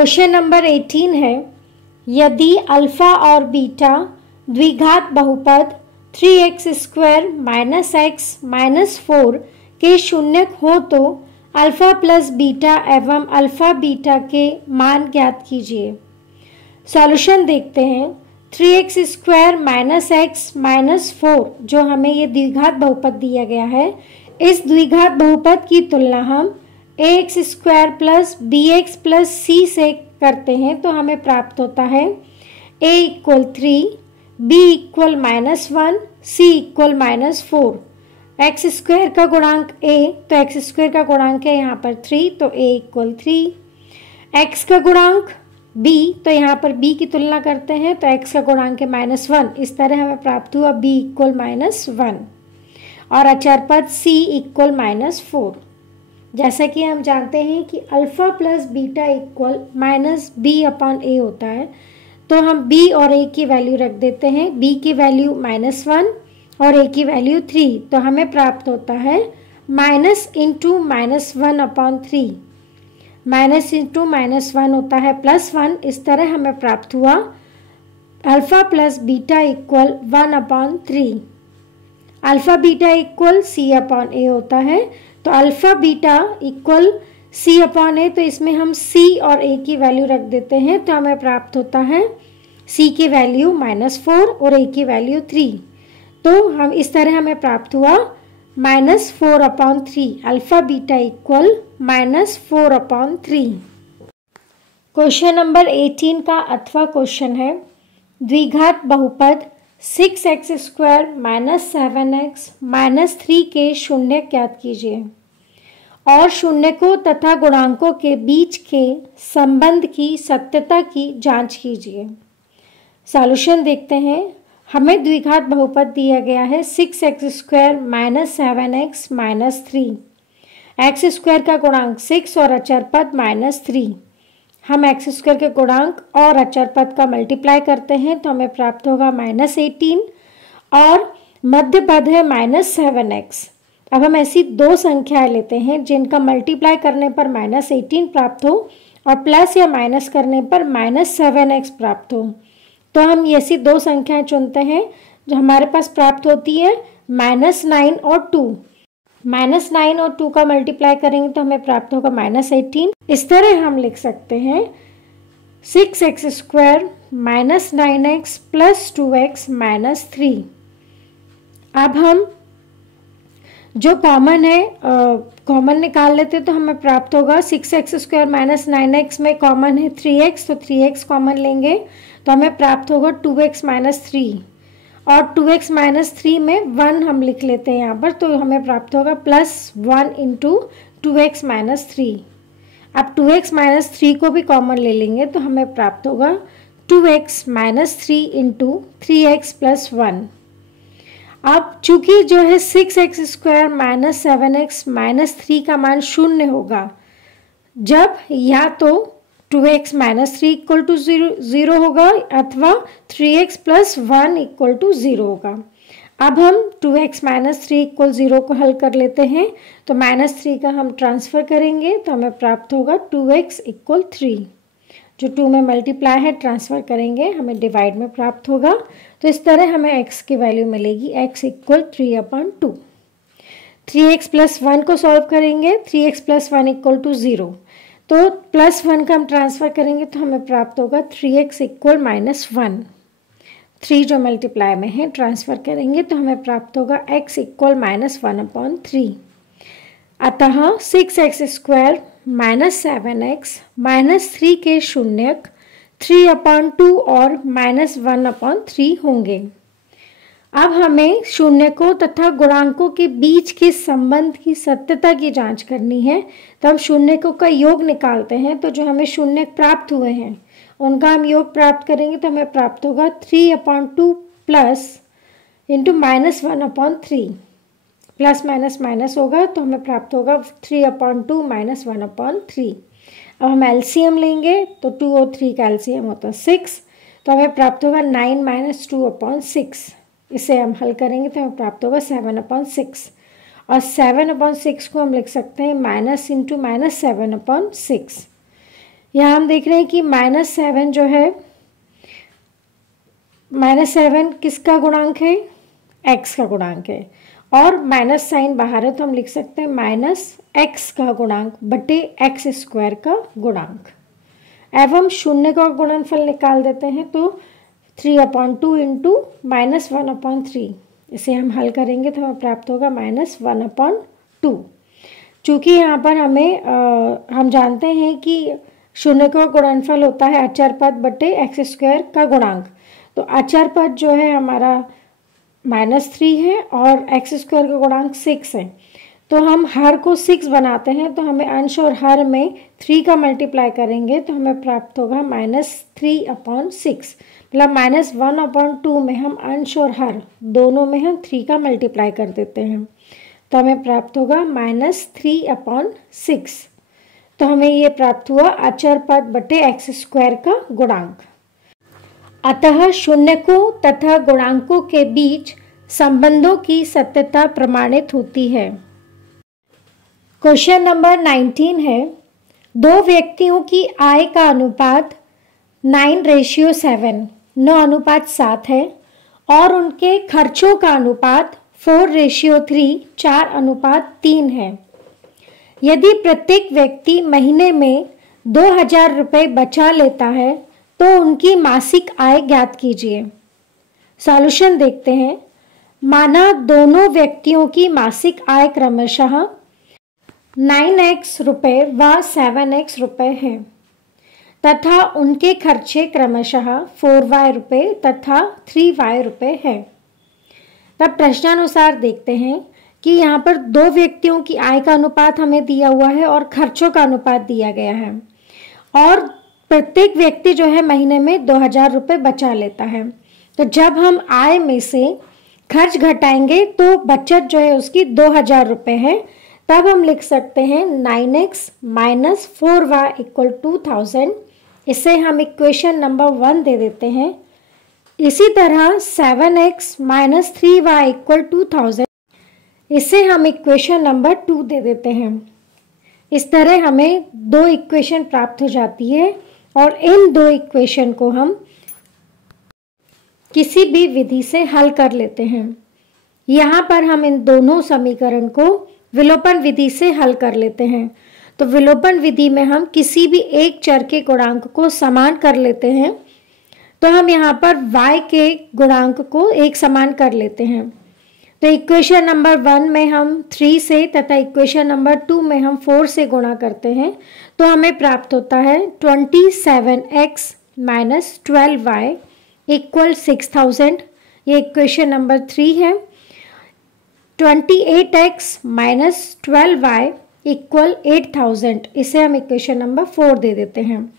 Question number 18 है, यदि alpha और बीटा द्विघात बहुपद 3x² - x - 4 के शून्यक हो तो अल्फा प्लस बीटा एवं अल्फा बीटा के मान ज्ञात कीजिए। सॉल्यूशन देखते हैं। 3x² - x - 4 जो हमें ये द्विघात बहुपद दिया गया है, इस द्विघात बहुपद की तुलना हम ax² plus bx plus c से करते हैं तो हमें प्राप्त होता है a = 3, b = -1, c = -4। x² का गुणांक a तो x² का गुणांक है यहाँ पर 3 तो a = 3, x का गुणांक b तो यहाँ पर b की तुलना करते हैं तो x का गुणांक है -1। इस तरह हमें प्राप्त हुआ b = -1 और अचर पद c = -4। जैसा कि हम जानते हैं कि alpha plus beta equal -b/a होता है, तो हम b और a की वैल्यू रख देते हैं। b की वैल्यू -1 और a की वैल्यू 3, तो हमें प्राप्त होता है -1/3। -1 होता है +1। इस तरह हमें प्राप्त हुआ alpha plus beta equal 1/3। Alpha beta equal c/a होता है, तो अल्फा बीटा इक्वल c/a, तो इसमें हम c और a की वैल्यू रख देते हैं तो हमें प्राप्त होता है c की वैल्यू -4 और a की वैल्यू 3। तो हम इस तरह हमें प्राप्त हुआ -4/3। Alpha beta equal -4/3। Question number 18 का अथवा क्वेश्चन है, द्विघात बहुपद 6x² - 7x - 3 के शून्यक ज्ञात कीजिए और शून्यकों तथा गुणांकों के बीच के संबंध की सत्यता की जांच कीजिए। सॉल्यूशन देखते हैं। हमें द्विघात बहुपद दिया गया है 6x² - 7x - 3। x² का गुणांक 6 और अचर पद -3। हम x² के गुणांक और अचर पद का मल्टीप्लाई करते हैं तो हमें प्राप्त होगा -18 और मध्य पद है -7x। अब हम ऐसी दो संख्याएं लेते हैं जिनका मल्टीप्लाई करने पर -18 प्राप्त हो और प्लस या माइनस करने पर -7x प्राप्त हो। तो हम ऐसी दो संख्याएं चुनते हैं जो हमारे पास प्राप्त होती है -9 और 2। -9 और 2 का मल्टीप्लाई करेंगे तो हमें प्राप्त होगा -18। इस तरह हम लिख सकते हैं 6x² - 9x + 2x - 3। अब हम जो कॉमन है कॉमन निकाल लेते तो हमें प्राप्त होगा 6x² - 9x में कॉमन है 3x, तो 3x कॉमन लेंगे तो हमें प्राप्त होगा 2x - 3 और 2x - 3 में 1 हम लिख लेते हैं यहाँ पर, तो हमें प्राप्त होगा +1 × 2x - 3। अब 2x - 3 को भी कॉमन ले लेंगे तो हमें प्राप्त होगा 2x - 3 × 3x + 1। अब चूंकि जो है 6x² - 7x - 3 का मान 0 होगा जब या तो 2x - 3 = 0 होगा अथवा 3x + 1 = 0 होगा। अब हम 2x - 3 = 0 को हल कर लेते हैं तो -3 का हम ट्रांसफ़र करेंगे तो हमें प्राप्त होगा 2x = 3। जो 2 में मल्टीप्लाई है ट्रांसफ़र करेंगे हमें डिवाइड में प्राप्त होगा। तो इस तरह हमें x की वैल्यू मिलेगी x = 3/2। 3x + 1 को सॉल्व करेंगे, 3x + 1 = 0, तो +1 का हम ट्रांसफ़र करेंगे तो हमें प्राप्त होगा 3x = -1। 3 जो मल्टीप्लाई में है ट्रांसफ़र करेंगे तो हमें प्राप्त होगा x = -1/3। अतः 6x² - 7x - 3 के शून्यक 3/2 और -1/3 होंगे। अब हमें शून्यकों तथा गुणांकों के बीच के संबंध की सत्यता की जांच करनी है, तो हम शून्यकों का योग निकालते हैं। तो जो हमें शून्यक प्राप्त हुए हैं उनका हम योग प्राप्त करेंगे तो हमें प्राप्त होगा 3/2 plus into -1/3। Plus minus minus होगा तो हमें प्राप्त होगा 3/2 - 1/3। अब हम एलसीएम लेंगे तो 2 और 3 का एलसीएम होता है 6, तो हमें प्राप्त होगा 9 - 2/6। इसे हम हल करेंगे तो हमें प्राप्त होगा 7/6 और 7/6 को हम लिख सकते हैं -(-7/6). यहाँ हम देख रहे हैं कि -7 जो है, -7 किसका गुणांक है? x का गुणांक है, और माइनस साइन बाहर है तो हम लिख सकते हैं -x का गुणांक बटे x² का गुणांक। अब हम शून्य का गुणनफल निकाल देते हैं, तो 3/2 इंटू -1/3, इसे हम हल करेंगे तो हमें प्राप्त होगा -1/2। चूँकि यहाँ पर हम जानते हैं कि शून्य का गुणनफल होता है अचर पद बटे x² का गुणांक, तो अचर पद जो है हमारा -3 है और x² का गुणांक 6 है, तो हम हर को 6 बनाते हैं, तो हमें अंश और हर में 3 का मल्टीप्लाई करेंगे तो हमें प्राप्त होगा -3/6, मतलब -1/2 में हम अंश और हर दोनों में हम 3 का मल्टीप्लाई कर देते हैं, तो हमें प्राप्त होगा -3/6। तो हमें ये प्राप्त हुआ अचर पद बटे x² का गुणांक। अतः शून्यकों तथा गुणांकों के बीच संबंधों की सत्यता प्रमाणित होती है। क्वेश्चन नंबर 19 है, दो व्यक्तियों की आय का अनुपात 9:7 9:7 है और उनके खर्चों का अनुपात 4:3 4:3 है। यदि प्रत्येक व्यक्ति महीने में 2000 रुपये बचा लेता है तो उनकी मासिक आय ज्ञात कीजिए। सॉल्यूशन देखते हैं। माना दोनों व्यक्तियों की मासिक आय क्रमशः 9x रुपये व 7x रुपये है तथा उनके खर्चे क्रमशः 4y रुपये तथा 3y रुपये है। तब प्रश्नानुसार देखते हैं कि यहाँ पर दो व्यक्तियों की आय का अनुपात हमें दिया हुआ है और खर्चों का अनुपात दिया गया है, और प्रत्येक व्यक्ति जो है महीने में 2000 रुपये बचा लेता है। तो जब हम आय में से खर्च घटाएंगे तो बचत जो है उसकी 2000 रुपये है, तब हम लिख सकते हैं 9x माइनस 4y इक्वल 2000। इसे हम इक्वेशन नंबर 1 दे देते हैं। इसी तरह 7x माइनस 3y इक्वल 2000, इसे हम इक्वेशन नंबर 2 दे देते हैं। इस तरह हमें दो इक्वेशन प्राप्त हो जाती है और इन दो इक्वेशन को हम किसी भी विधि से हल कर लेते हैं। यहाँ पर हम इन दोनों समीकरण को विलोपन विधि से हल कर लेते हैं। तो विलोपन विधि में हम किसी भी एक चर के गुणांक को समान कर लेते हैं, तो हम यहाँ पर y के गुणांक को एक समान कर लेते हैं। तो इक्वेशन नंबर 1 में हम 3 से तथा इक्वेशन नंबर 2 में हम 4 से गुणा करते हैं, तो हमें प्राप्त होता है 27x माइनस 12y इक्वल 6000। ये इक्वेशन नंबर 3 है। 28x माइनस 12y इक्वल 8000, इसे हम इक्वेशन नंबर 4 दे देते हैं।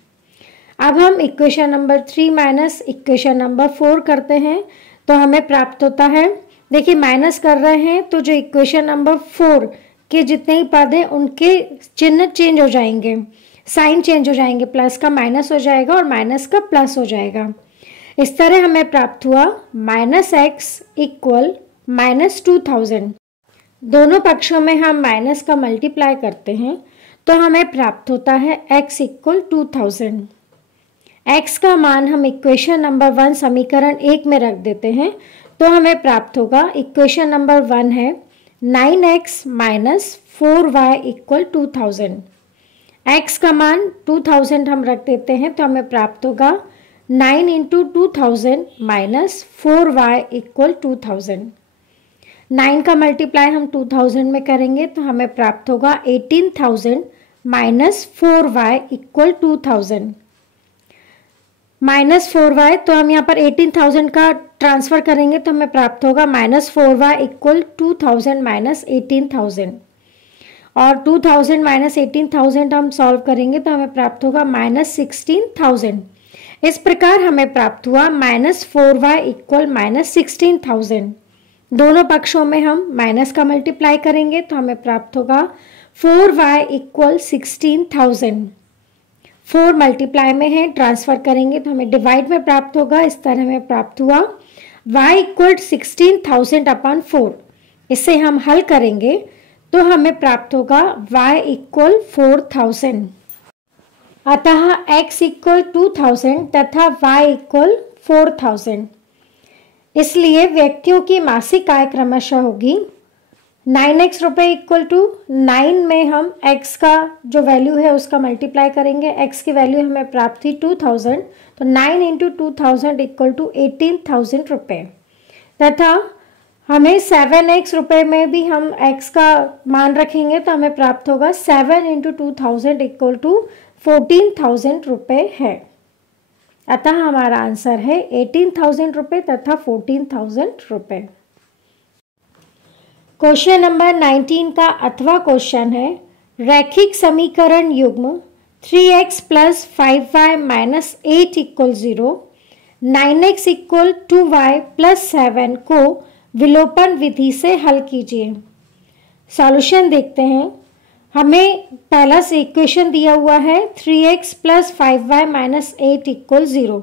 अब हम equation number 3 minus equation number 4 करते हैं तो हमें प्राप्त होता है, देखिए माइनस कर रहे हैं तो जो इक्वेशन नंबर 4 के जितने ही पद हैं उनके चिन्ह चेंज हो जाएंगे, साइन चेंज हो जाएंगे, प्लस का माइनस हो जाएगा और माइनस का प्लस हो जाएगा। इस तरह हमें प्राप्त हुआ -x इक्वल -2000। दोनों पक्षों में हम माइनस का मल्टीप्लाई करते हैं तो हमें प्राप्त होता है x इक्वल 2000। x का मान हम इक्वेशन नंबर 1 समीकरण 1 में रख देते हैं तो हमें प्राप्त होगा, इक्वेशन नंबर 1 है 9x minus 4y equal 2000। x का मान 2000 हम रख देते हैं तो हमें प्राप्त होगा 9 इंटू 2000 माइनस 4y इक्वल 2000। 9 का मल्टीप्लाई हम 2000 में करेंगे तो हमें प्राप्त होगा 18000 minus 4y equal 2000। Minus 4y, तो हम यहाँ पर 18000 का ट्रांसफर करेंगे तो हमें प्राप्त होगा -4y इक्वल 2000 माइनस 18000, और 2000 माइनस 18000 हम सॉल्व करेंगे तो हमें प्राप्त होगा -16000। इस प्रकार हमें प्राप्त हुआ -4y इक्वल -16000। दोनों पक्षों में हम माइनस का मल्टीप्लाई करेंगे तो हमें प्राप्त होगा 4y इक्वल 16000। 4 मल्टीप्लाई में है, ट्रांसफर करेंगे तो हमें डिवाइड में प्राप्त होगा। इस तरह हमें प्राप्त हुआ y इक्वल 16000/4। इसे हम हल करेंगे तो हमें प्राप्त होगा y इक्वल 4000। अतः x इक्वल 2000 तथा y इक्वल 4000। इसलिए व्यक्तियों की मासिक आय क्रमशः होगी 9x रुपये इक्वल टू 9 में हम x का जो वैल्यू है उसका मल्टीप्लाई करेंगे। x की वैल्यू हमें प्राप्त थी 2000, तो 9 इंटू 2000 इक्वल टू 18,000 रुपये। तथा हमें 7x रुपये में भी हम x का मान रखेंगे तो हमें प्राप्त होगा 7 इंटू 2000 इक्वल टू 14,000 रुपये है। अतः हमारा आंसर है 18,000 रुपये तथा 14,000 रुपये। क्वेश्चन नंबर 19 का अथवा क्वेश्चन है, रैखिक समीकरण युग्म 3x plus 5y minus 8 equal 0, 9x equal 2y plus 7 को विलोपन विधि से हल कीजिए। सॉल्यूशन देखते हैं। हमें पहला से इक्वेशन दिया हुआ है 3x plus 5y minus 8 equal 0।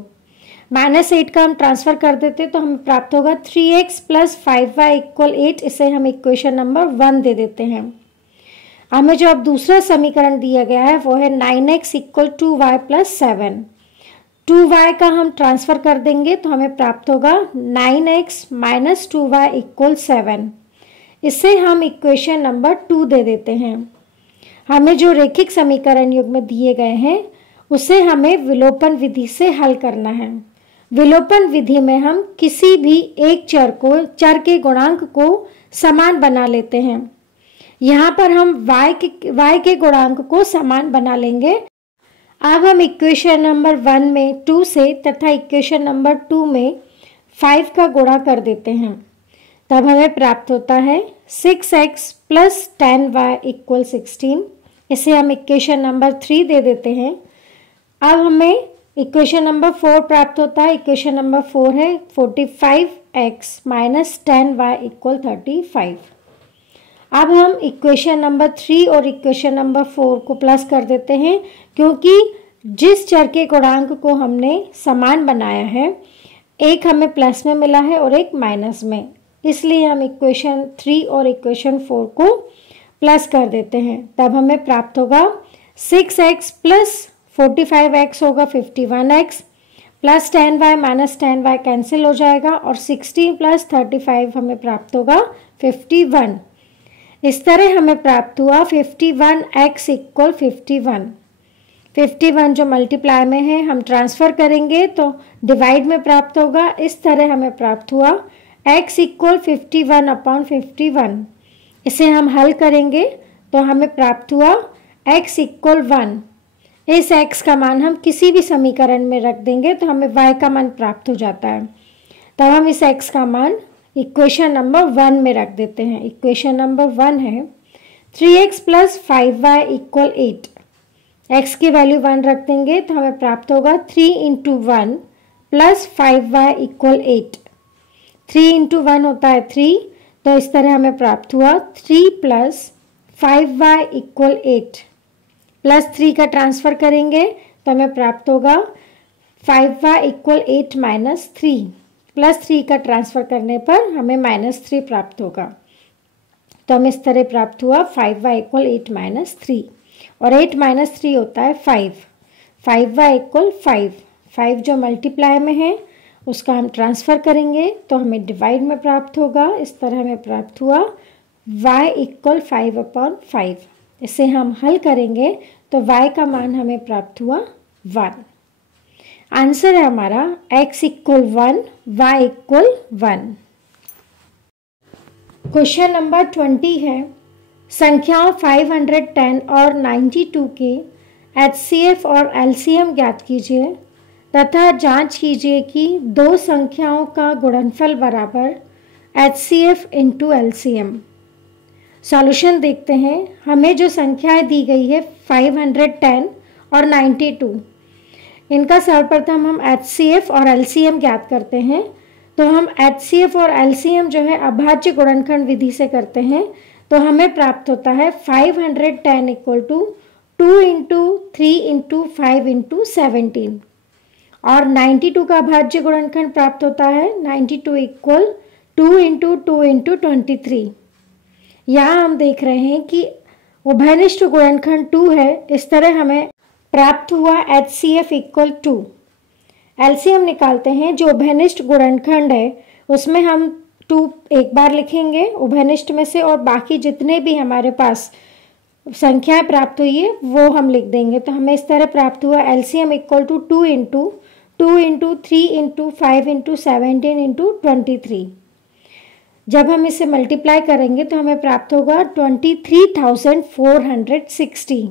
-8 का हम ट्रांसफर कर देते तो हमें प्राप्त होगा 3x प्लस 5y इक्वल 8। इसे हम इक्वेशन नंबर 1 दे देते हैं। हमें जो अब दूसरा समीकरण दिया गया है वो है 9x equal 2y plus 7। 2y का हम ट्रांसफर कर देंगे तो हमें प्राप्त होगा 9x माइनस 2y इक्वल 7। इसे हम इक्वेशन नंबर 2 दे देते हैं। हमें जो रैखिक समीकरण युग्म दिए गए हैं उसे हमें विलोपन विधि से हल करना है। विलोपन विधि में हम किसी भी एक चर के गुणांक को समान बना लेते हैं। यहाँ पर हम y के गुणांक को समान बना लेंगे। अब हम इक्वेशन नंबर 1 में 2 से तथा इक्वेशन नंबर 2 में 5 का गुणा कर देते हैं। तब हमें प्राप्त होता है 6x प्लस 10y इक्वल 16। इसे हम इक्वेशन नंबर 3 दे देते हैं। अब हमें इक्वेशन नंबर 4 प्राप्त होता है। इक्वेशन नंबर 4 है 45x माइनस 10y इक्वल 35। अब हम इक्वेशन नंबर 3 और इक्वेशन नंबर 4 को प्लस कर देते हैं, क्योंकि जिस चर के गुणांक को हमने समान बनाया है, एक हमें प्लस में मिला है और एक माइनस में, इसलिए हम इक्वेशन 3 और इक्वेशन 4 को प्लस कर देते हैं। तब हमें प्राप्त होगा 6x प्लस 45x होगा 51x, plus 10y minus 10y cancel हो जाएगा और 16 प्लस 35 हमें प्राप्त होगा 51। इस तरह हमें प्राप्त हुआ 51x इक्वल 51। 51 जो मल्टीप्लाई में है हम ट्रांसफ़र करेंगे तो डिवाइड में प्राप्त होगा। इस तरह हमें प्राप्त हुआ x इक्वल 51 अपॉन 51। इसे हम हल करेंगे तो हमें प्राप्त हुआ x इक्वल 1। इस x का मान हम किसी भी समीकरण में रख देंगे तो हमें y का मान प्राप्त हो जाता है। तब हम इस x का मान इक्वेशन नंबर 1 में रख देते हैं। इक्वेशन नंबर 1 है 3x plus 5y equal 8। x की वैल्यू 1 रख देंगे तो हमें प्राप्त होगा 3 into 1 plus 5y equal 8। 3 into 1 होता है 3, तो इस तरह हमें प्राप्त हुआ 3 प्लस 5y इक्वल 8। प्लस 3 का ट्रांसफ़र करेंगे तो हमें प्राप्त होगा 5y इक्वल 8 माइनस 3। प्लस 3 का ट्रांसफ़र करने पर हमें माइनस 3 प्राप्त होगा। तो हमें इस तरह प्राप्त हुआ 5y इक्वल 8 माइनस 3, और 8 माइनस 3 होता है 5। 5y equal 5। 5 जो मल्टीप्लाई में है उसका हम ट्रांसफ़र करेंगे तो हमें डिवाइड में प्राप्त होगा। इस तरह हमें प्राप्त हुआ y इक्वल 5 अपॉन 5। इसे हम हल करेंगे तो y का मान हमें प्राप्त हुआ 1। आंसर है हमारा x equal 1, y equal 1। Question number 20 है, संख्याओं 510 और 92 के HCF और LCM ज्ञात कीजिए तथा जांच कीजिए कि दो संख्याओं का गुणनफल बराबर HCF इंटू LCM। सॉल्यूशन देखते हैं। हमें जो संख्याएं दी गई है 510 और 92, इनका सर्वप्रथम हम HCF और LCM ज्ञात करते हैं। तो हम HCF और LCM जो है अभाज्य गुणनखंड विधि से करते हैं, तो हमें प्राप्त होता है 510 equal to 2 into 3 into 5 into 17, और 92 का अभाज्य गुणनखंड प्राप्त होता है 92 इक्वल 2 इंटू 2 इंटू 23। यहाँ हम देख रहे हैं कि उभयनिष्ठ गुणनखंड 2 है। इस तरह हमें प्राप्त हुआ HCF इक्वल टू, एलसीएम निकालते हैं। जो उभयनिष्ठ गुणनखंड है उसमें हम 2 एक बार लिखेंगे उभयनिष्ठ में से, और बाकी जितने भी हमारे पास संख्याएं प्राप्त हुई है वो हम लिख देंगे। तो हमें इस तरह प्राप्त हुआ LCM equal to 2 into 3 into 5 into 17 into 23। जब हम इसे मल्टीप्लाई करेंगे तो हमें प्राप्त होगा 23,460।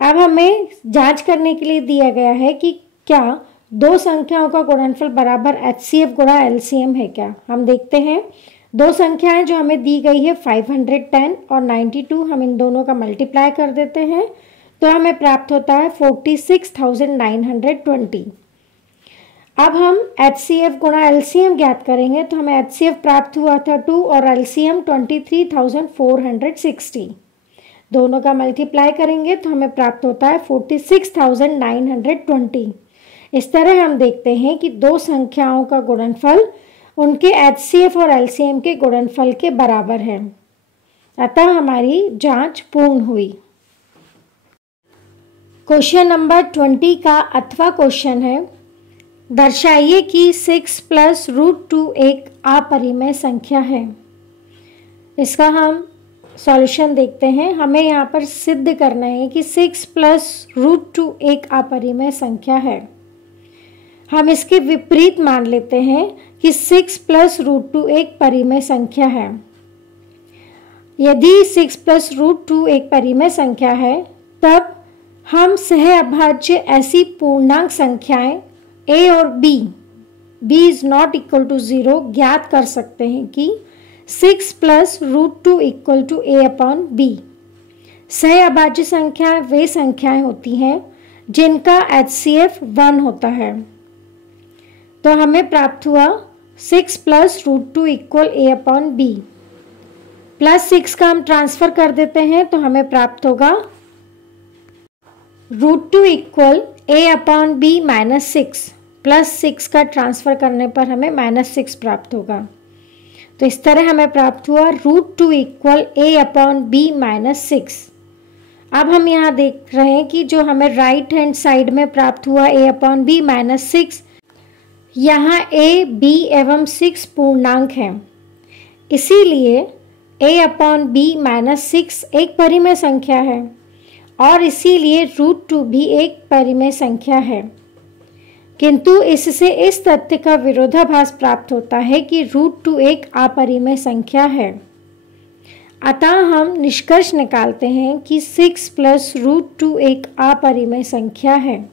अब हमें जांच करने के लिए दिया गया है कि क्या दो संख्याओं का गुणनफल बराबर HCF गुणा LCM है क्या। हम देखते हैं, दो संख्याएं जो हमें दी गई है 510 और 92, हम इन दोनों का मल्टीप्लाई कर देते हैं तो हमें प्राप्त होता है 46,920। अब हम HCF गुणा LCM ज्ञात करेंगे तो हमें HCF प्राप्त हुआ था 2 और LCM 23,460। दोनों का मल्टीप्लाई करेंगे तो हमें प्राप्त होता है 46,920। इस तरह हम देखते हैं कि दो संख्याओं का गुणनफल उनके HCF और LCM के गुणनफल के बराबर है, अतः हमारी जांच पूर्ण हुई। क्वेश्चन नंबर 20 का अथवा क्वेश्चन है, दर्शाइए कि 6 प्लस √2 एक अपरिमेय संख्या है। इसका हम सॉल्यूशन देखते हैं। हमें यहाँ पर सिद्ध करना है कि 6 प्लस √2 एक अपरिमेय संख्या है। हम इसके विपरीत मान लेते हैं कि 6 प्लस √2 एक परिमेय संख्या है। यदि 6 प्लस √2 एक परिमेय संख्या है तब हम सह अभाज्य ऐसी पूर्णांक संख्याएं a और b is not equal to 0 ज्ञात कर सकते हैं कि 6 plus √2 equal to a upon b। सह अभाज्य संख्याएं वे संख्याएं होती हैं जिनका HCF 1 होता है। तो हमें प्राप्त हुआ 6 plus √2 equal a upon b। Plus 6 का हम ट्रांसफर कर देते हैं तो हमें प्राप्त होगा √2 equal a upon b minus 6। Plus 6 का ट्रांसफर करने पर हमें -6 प्राप्त होगा। तो इस तरह हमें प्राप्त हुआ √2 equal a upon b minus 6। अब हम यहाँ देख रहे हैं कि जो हमें राइट हैंड साइड में प्राप्त हुआ a अपॉन b माइनस 6, यहाँ a, b एवं 6 पूर्णांक हैं, इसीलिए a अपॉन b माइनस 6 एक परिमेय संख्या है और इसीलिए √2 भी एक परिमेय संख्या है। किंतु इससे इस तथ्य का विरोधाभास प्राप्त होता है कि √2 एक अपरिमेय संख्या है। अतः हम निष्कर्ष निकालते हैं कि 6 प्लस √2 एक अपरिमेय संख्या है।